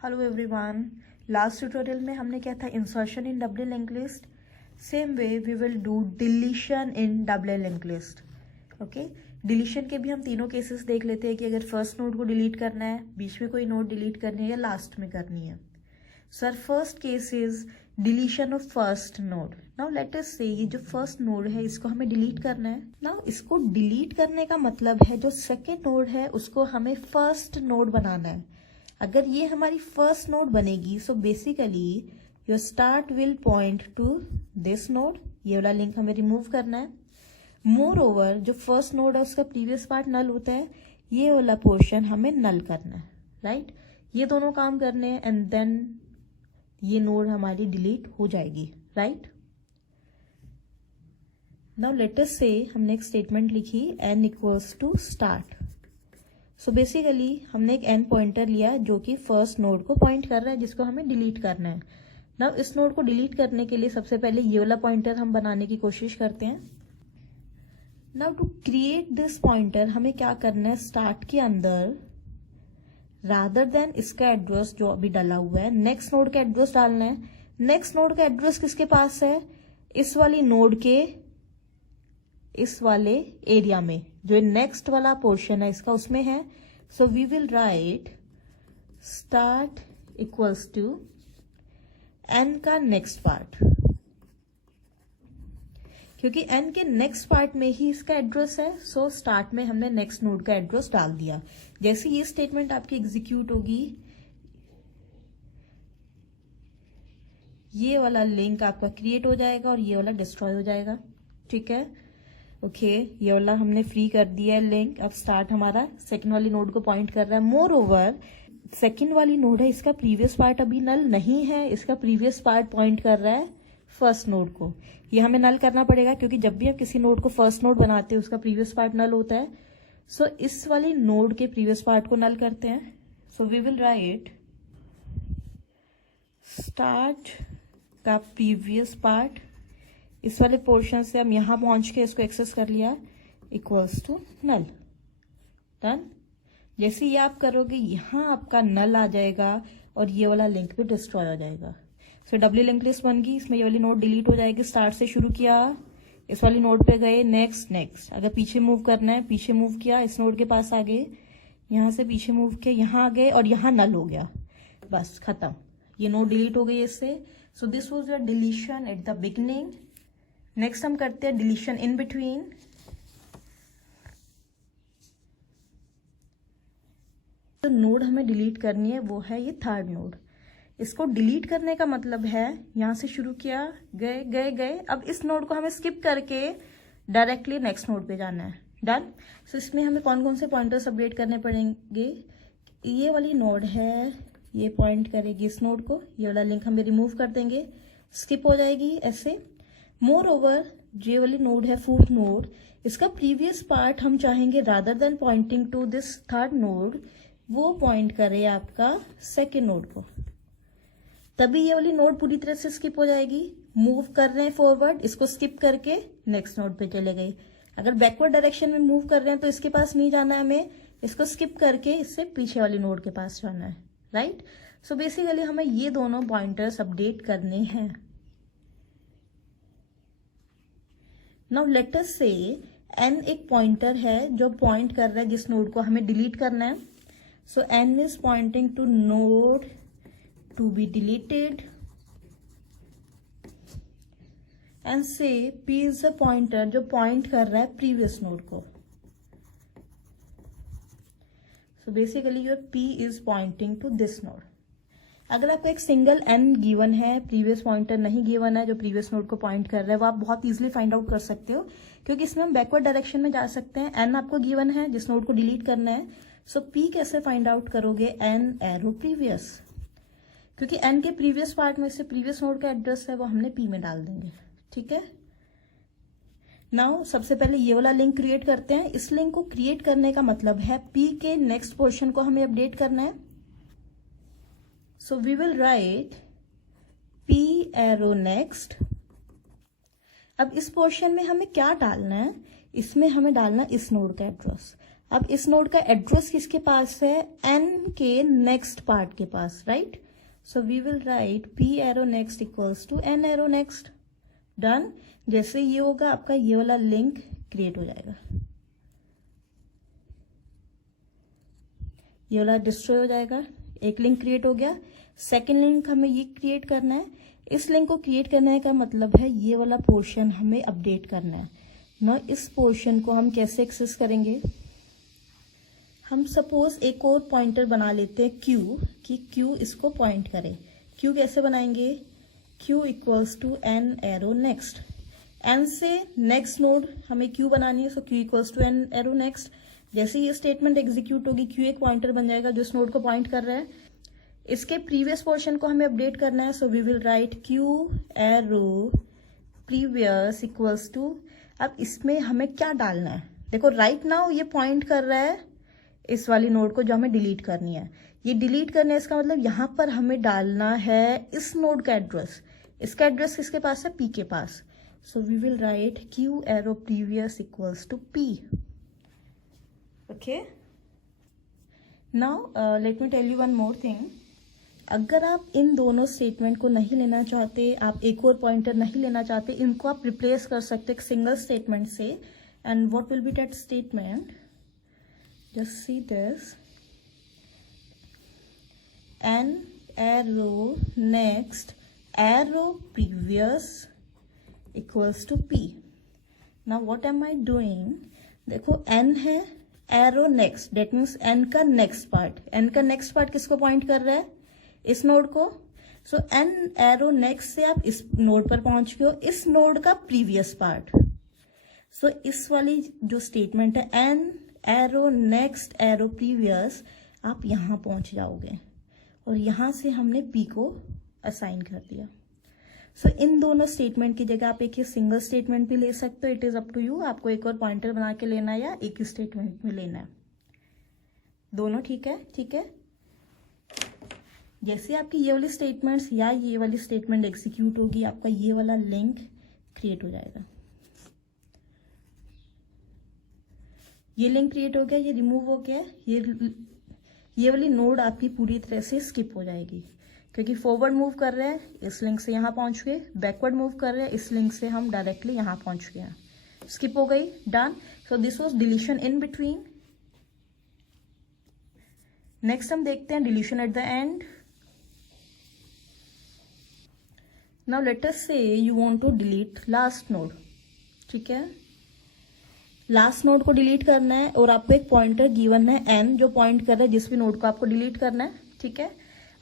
Hello everyone, last tutorial में हमने क्या था, insertion in double link list. Same way we will do deletion in double link list. Okay, deletion के भी हम तीनों केसेस देख लेते हैं कि अगर फर्स्ट नोड को डिलीट करना है, बीच में कोई नोड डिलीट करनी है या लास्ट में करनी है. Sir first case is deletion of first node. Now let us से ये जो फर्स्ट नोड है इसको हमें डिलीट करना है. नाउ इसको डिलीट करने का मतलब है जो सेकेंड नोड है उसको हमें फर्स्ट नोड बनाना है. अगर ये हमारी फर्स्ट नोड बनेगी सो basically your start will point two this node. ये वाला लिंक हमें रिमूव करना है. मोर ओवर जो फर्स्ट नोड है उसका प्रीवियस पार्ट नल होता है, ये वाला पोर्शन हमें नल करना है. राइट, ये दोनों काम करने हैं एंड देन ये नोड हमारी डिलीट हो जाएगी. राइट, नाउ लेट अस से हमने एक स्टेटमेंट लिखी n equals to start. So basically हमने एक n पॉइंटर लिया जो कि फर्स्ट नोड को पॉइंट कर रहा है जिसको हमें डिलीट करना है. नाउ इस नोड को डिलीट करने के लिए सबसे पहले ये वाला पॉइंटर हम बनाने की कोशिश करते हैं. Now to create this pointer हमें क्या करना है, स्टार्ट के अंदर रादर देन इसका एड्रेस जो अभी डाला हुआ है नेक्स्ट नोड का एड्रेस डालना है. नेक्स्ट नोड का एड्रेस किसके पास है, इस वाली नोड के इस वाले एरिया में, जो नेक्स्ट वाला पोर्शन है इसका उसमें है. So we will write start equals to n का नेक्स्ट पार्ट, क्योंकि n के नेक्स्ट पार्ट में ही इसका एड्रेस है. सो स्टार्ट में हमने नेक्स्ट नोड का एड्रेस डाल दिया. जैसे ये स्टेटमेंट आपकी एग्जीक्यूट होगी ये वाला लिंक आपका क्रिएट हो जाएगा और ये वाला डिस्ट्रॉय हो जाएगा. ठीक है, ओके, ये वाला हमने फ्री कर दिया है लिंक. अब स्टार्ट हमारा सेकंड वाली नोड को पॉइंट कर रहा है. मोर ओवर सेकंड वाली नोड है, इसका प्रीवियस पार्ट अभी नल नहीं है, इसका प्रीवियस पार्ट पॉइंट कर रहा है फर्स्ट नोड को. ये हमें नल करना पड़ेगा क्योंकि जब भी आप किसी नोड को फर्स्ट नोड बनाते हैं उसका प्रीवियस पार्ट नल होता है. सो इस वाली नोड के प्रीवियस पार्ट को नल करते हैं. So we will write start का प्रीवियस पार्ट, इस वाले पोर्शन से हम यहां पहुंच के इसको एक्सेस कर लिया, इक्वल्स टू नल. डन. जैसे ये आप करोगे यहां आपका नल आ जाएगा और ये वाला लिंक भी डिस्ट्रॉय हो जाएगा. सो डबल लिंक लिस्ट बन गई, इसमें ये वाली नोड डिलीट हो जाएगी. स्टार्ट से शुरू किया, इस वाली नोड पे गए, नेक्स्ट नेक्स्ट. अगर पीछे मूव करना है पीछे मूव किया, इस नोड के पास आ गए, यहां से पीछे मूव किया, यहां आ गए और यहां नल हो गया. बस खत्म, ये नोड डिलीट हो गई इससे. So this was your deletion at the beginning. Next हम करते हैं डिलीशन इन बिटवीन. जो नोड हमें डिलीट करनी है वो है ये थर्ड नोड. इसको डिलीट करने का मतलब है यहां से शुरू किया, गए गए गए, अब इस नोड को हमें स्किप करके डायरेक्टली नेक्स्ट नोड पे जाना है. डन. सो इसमें हमें कौन कौन से पॉइंटर्स अपडेट करने पड़ेंगे. ये वाली नोड है, ये पॉइंट करेगी इस नोड को, ये वाला लिंक हमें रिमूव कर देंगे, स्किप हो जाएगी ऐसे. मोर ओवर ये वाली नोड है फोर्थ नोड, इसका प्रीवियस पार्ट हम चाहेंगे rather than pointing to this third node वो पॉइंट करे आपका सेकेंड नोड को, तभी ये वाली नोड पूरी तरह से स्किप हो जाएगी. मूव कर रहे हैं फॉरवर्ड, इसको स्किप करके नेक्स्ट नोड पे चले गए. अगर बैकवर्ड डायरेक्शन में मूव कर रहे हैं तो इसके पास नहीं जाना है हमें, इसको स्किप करके इससे पीछे वाली नोड के पास जाना है. राइट. सो बेसिकली हमें ये दोनों पॉइंटर्स अपडेट करने हैं. नाउ लेट अस से n एक पॉइंटर है जो पॉइंट कर रहा है जिस नोड को हमें डिलीट करना है. So n is pointing to node to be deleted and से p इज द पॉइंटर जो पॉइंट कर रहा है प्रीवियस नोड को. So basically your p is pointing to this node. अगर आपको एक सिंगल n गिवन है, प्रीवियस पॉइंटर नहीं गिवन है जो प्रीवियस नोड को पॉइंट कर रहा है, वो आप बहुत इजीली फाइंड आउट कर सकते हो क्योंकि इसमें हम बैकवर्ड डायरेक्शन में जा सकते हैं. n आपको गिवन है जिस नोड को डिलीट करना है. सो p कैसे फाइंड आउट करोगे, n एरो प्रीवियस, क्योंकि n के प्रीवियस पार्ट में से प्रीवियस नोड का एड्रेस है वो हमने p में डाल देंगे. ठीक है. नाउ सबसे पहले ये वाला लिंक क्रिएट करते हैं. इस लिंक को क्रिएट करने का मतलब है p के नेक्स्ट पोर्शन को हमें अपडेट करना है. So we will write p arrow next. अब इस पोर्शन में हमें क्या डालना है, इसमें हमें डालना इस नोड का एड्रेस. अब इस नोड का एड्रेस किसके पास है, एन के नेक्स्ट पार्ट के पास, right. So we will write P arrow next equals to N arrow next. Done. जैसे ये होगा आपका ये वाला लिंक क्रिएट हो जाएगा, ये वाला डिस्ट्रॉय हो जाएगा, एक लिंक क्रिएट हो गया। सेकेंड लिंक हमें ये क्रिएट करना है। इस लिंक को क्रिएट करने का मतलब है ये वाला पोर्शन हमें अपडेट करना है ना। इस पोर्शन को हम कैसे एक्सेस करेंगे, हम सपोज एक और पॉइंटर बना लेते हैं क्यू, कि क्यू इसको पॉइंट करे। क्यू कैसे बनाएंगे, Q equals to N arrow next. N से नेक्स्ट नोड हमें क्यू बनानी है, so Q equals to N arrow next. जैसे ये स्टेटमेंट एग्जीक्यूट होगी, क्यू एक पॉइंटर बन जाएगा जो इस नोड को पॉइंट कर रहा है। इसके प्रीवियस पोर्शन को हमें अपडेट करना है, so we will write Q arrow previous equals to. अब इसमें हमें क्या डालना है, देखो राइट नाउ ये पॉइंट कर रहा है इस वाली नोड को जो हमें डिलीट करनी है। ये डिलीट करने इसका मतलब यहाँ पर हमें डालना है इस नोड का एड्रेस। इसका एड्रेस किसके पास है, पी के पास। So we will write Q arrow previous equals to P. Okay, now let me tell you one more thing. अगर आप इन दोनों स्टेटमेंट को नहीं लेना चाहते, आप एक और पॉइंटर नहीं लेना चाहते, इनको आप रिप्लेस कर सकते एक सिंगल स्टेटमेंट से। And what will be that statement, just see this, n arrow next arrow previous equals to p. now what am I doing, देखो n है, arrow next, that means n का next part, n का next part किसको point कर रहा है, इस node को। so n arrow next से आप इस नोड पर पहुंच गए हो, इस नोड का प्रीवियस पार्ट। so इस वाली जो स्टेटमेंट है n arrow next arrow previous, आप यहां पहुंच जाओगे और यहां से हमने पी को असाइन कर दिया। सो इन दोनों स्टेटमेंट की जगह आप एक ही सिंगल स्टेटमेंट भी ले सकते हो, it is up to you, आपको एक और पॉइंटर बना के लेना है या एक ही स्टेटमेंट में लेना है, दोनों ठीक है। ठीक है, जैसे आपकी ये वाली स्टेटमेंट्स या ये वाली स्टेटमेंट एग्जीक्यूट होगी, आपका ये वाला लिंक क्रिएट हो जाएगा। ये लिंक क्रिएट हो गया, ये रिमूव हो गया, ये वाली नोड आपकी पूरी तरह से स्किप हो जाएगी, क्योंकि फॉरवर्ड मूव कर रहे हैं इस लिंक से यहाँ पहुंच गए, बैकवर्ड मूव कर रहे हैं इस लिंक से हम डायरेक्टली यहाँ पहुंच गए, स्किप हो गई, done. So this was deletion in between. Next हम देखते हैं deletion at the end. Now let us say you want to delete last node, ठीक है, लास्ट नोड को डिलीट करना है और आपको एक पॉइंटर गिवन है n जो पॉइंट कर रहा है जिस भी नोड को आपको डिलीट करना है, ठीक है।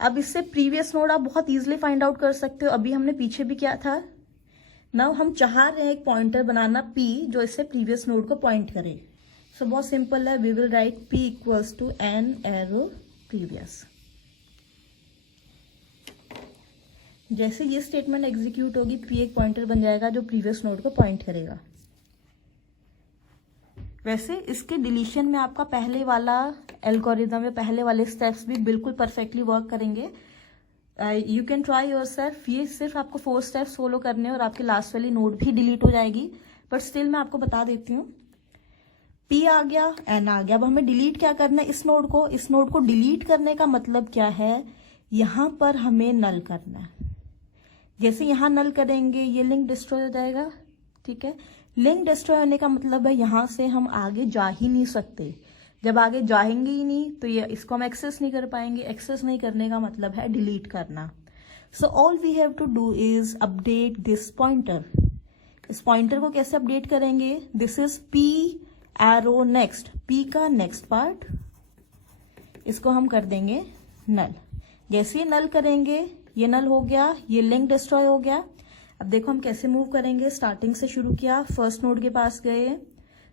अब इससे प्रीवियस नोड आप बहुत इजीली फाइंड आउट कर सकते हो, अभी हमने पीछे भी किया था। नाउ हम चाह रहे हैं एक पॉइंटर बनाना p जो इससे प्रीवियस नोड को पॉइंट करे। सो बहुत सिंपल है, we will write p equals to n arrow previous. जैसे ये स्टेटमेंट एग्जीक्यूट होगी, p एक पॉइंटर बन जाएगा जो प्रीवियस नोड को पॉइंट करेगा। वैसे इसके डिलीशन में आपका पहले वाला एल्गोरिदम या पहले वाले स्टेप्स भी बिल्कुल परफेक्टली वर्क करेंगे। You can try your self, ये सिर्फ आपको 4 स्टेप्स फॉलो करने और आपकी लास्ट वाली नोड भी डिलीट हो जाएगी। बट स्टिल मैं आपको बता देती हूँ, P आ गया, N आ गया, अब हमें डिलीट क्या करना है, इस नोड को। इस नोड को डिलीट करने का मतलब क्या है, यहाँ पर हमें नल करना है। जैसे यहाँ नल करेंगे ये लिंक डिस्ट्रॉय हो जाएगा, ठीक है। लिंक डिस्ट्रॉय होने का मतलब है यहाँ से हम आगे जा ही नहीं सकते। जब आगे जाएंगे ही नहीं तो ये इसको हम एक्सेस नहीं कर पाएंगे। एक्सेस नहीं करने का मतलब है डिलीट करना। So all we have to do is update this pointer. इस पॉइंटर को कैसे अपडेट करेंगे, this is P arrow next, P का नेक्स्ट पार्ट, इसको हम कर देंगे नल। जैसे नल करेंगे ये नल हो गया, ये लिंक डिस्ट्रॉय हो गया। अब देखो हम कैसे मूव करेंगे, स्टार्टिंग से शुरू किया, फर्स्ट नोड के पास गए,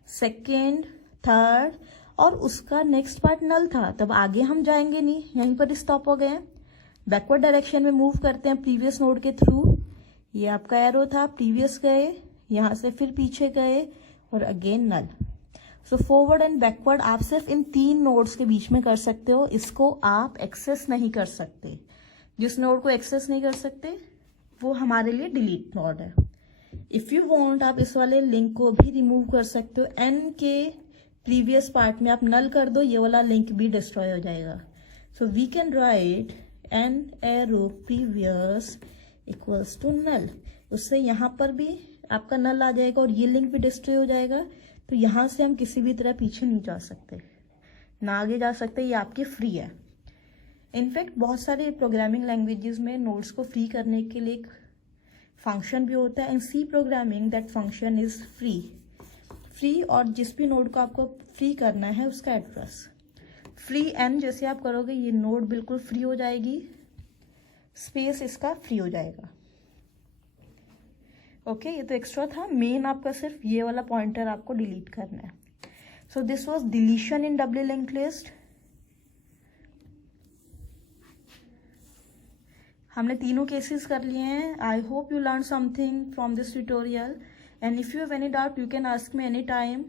सेकेंड, थर्ड, और उसका नेक्स्ट पार्ट नल था, तब आगे हम जाएंगे नहीं, यहीं पर स्टॉप हो गए। बैकवर्ड डायरेक्शन में मूव करते हैं प्रीवियस नोड के थ्रू। ये आपका एरो था, प्रीवियस गए, यहां से फिर पीछे गए और again null. So forward and backward आप सिर्फ इन 3 नोड्स के बीच में कर सकते हो, इसको आप एक्सेस नहीं कर सकते। जिस नोड को एक्सेस नहीं कर सकते वो हमारे लिए डिलीट नोड है। इफ यू वांट आप इस वाले लिंक को भी रिमूव कर सकते हो। n के प्रीवियस पार्ट में आप नल कर दो, ये वाला लिंक भी डिस्ट्रॉय हो जाएगा. So we can write an arrow previous equals to null. उससे यहाँ पर भी आपका नल आ जाएगा और ये लिंक भी डिस्ट्रॉय हो जाएगा. तो यहाँ से हम किसी भी तरह पीछे नहीं जा सकते, ना आगे जा सकते, ये आपकी फ्री है. इनफैक्ट बहुत सारे प्रोग्रामिंग लैंग्वेजेस में नोड्स को फ्री करने के लिए एक फंक्शन भी होता है. In C programming that function is free. और जिस भी नोड को आपको फ्री करना है उसका एड्रेस फ्री एन जैसे आप करोगे ये नोड बिल्कुल फ्री हो जाएगी, स्पेस इसका फ्री हो जाएगा. ओके ये तो एक्स्ट्रा था. मेन आपका सिर्फ ये वाला पॉइंटर आपको डिलीट करना है. So this was deletion in doubly linked list. हमने तीनों केसेस कर लिए हैं. I hope you learn something from this tutorial, and if you have any doubt you can ask me any time.